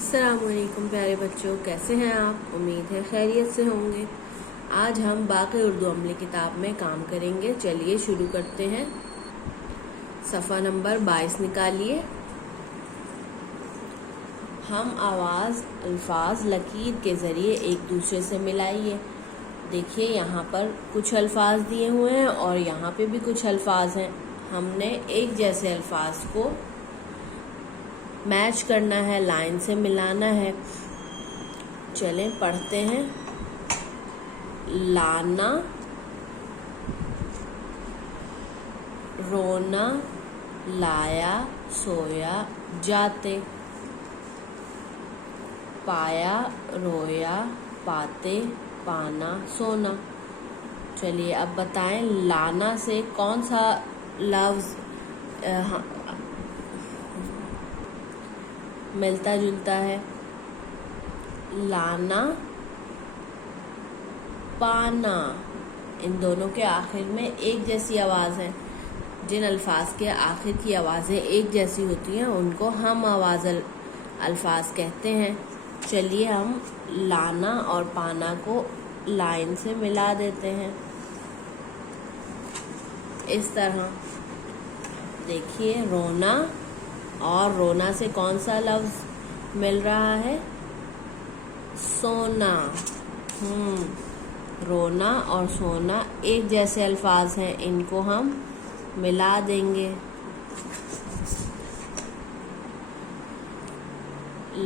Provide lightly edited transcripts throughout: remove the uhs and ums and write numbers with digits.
अस्सलामुअलैकुम प्यारे बच्चों, कैसे हैं आप। उम्मीद है खैरियत से होंगे। आज हम बाकी उर्दू अमली किताब में काम करेंगे। चलिए शुरू करते हैं। सफ़ा नंबर 22 निकालिए। हम आवाज़ अल्फाज लकीर के ज़रिए एक दूसरे से मिलाइए। देखिए यहाँ पर कुछ अल्फाज दिए हुए हैं और यहाँ पे भी कुछ अल्फाज हैं। हमने एक जैसे अल्फाज को मैच करना है, लाइन से मिलाना है। चलें पढ़ते हैं। लाना, रोना, लाया, सोया, जाते, पाया, रोया, पाते, पाना, सोना। चलिए अब बताएं, लाना से कौन सा लफ्ज़ मिलता जुलता है। लाना, पाना, इन दोनों के आखिर में एक जैसी आवाज़ है। जिन अल्फाज के आखिर की आवाज़ें एक जैसी होती हैं उनको हम आवाज़ अल्फाज कहते हैं। चलिए हम लाना और पाना को लाइन से मिला देते हैं। इस तरह देखिए, रोना और रोना से कौन सा लफ्ज़ मिल रहा है। सोना। रोना और सोना एक जैसे अल्फाज हैं, इनको हम मिला देंगे।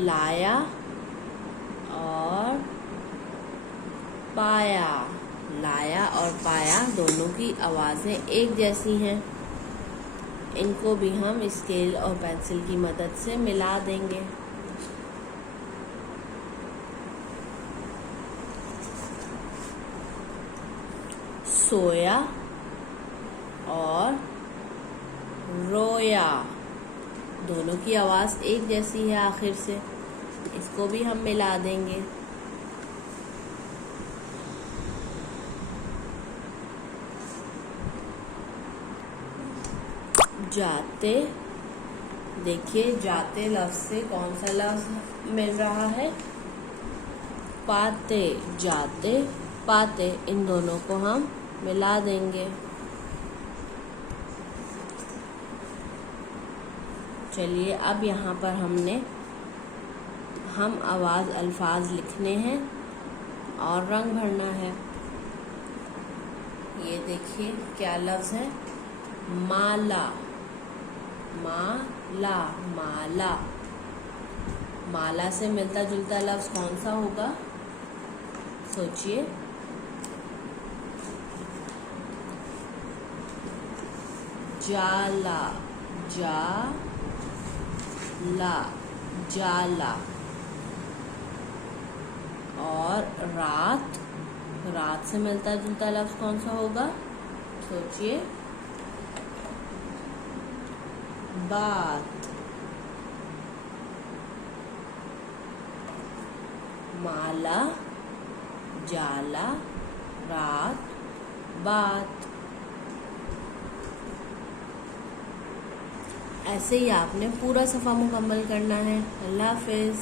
लाया और पाया, लाया और पाया दोनों की आवाज़ें एक जैसी हैं, इनको भी हम स्केल और पेंसिल की मदद से मिला देंगे। सोया और रोया दोनों की आवाज़ एक जैसी है आखिर से, इसको भी हम मिला देंगे। जाते, देखिए जाते लफ्ज़ से कौन सा लफ्ज़ मिल रहा है। पाते, जाते, पाते, इन दोनों को हम मिला देंगे। चलिए अब यहाँ पर हम आवाज़ अल्फाज लिखने हैं और रंग भरना है। ये देखिए क्या लफ्ज़ है। माला, माला, माला। माला से मिलता जुलता लफ्ज़ कौन सा होगा, सोचिए। जाला, जाला, जाला। और रात, रात से मिलता जुलता लफ्ज़ कौन सा होगा, सोचिए। बात। माला, जाला, रात, बात। ऐसे ही आपने पूरा सफ़ा मुकम्मल करना है। अल्लाह हाफ़िज़।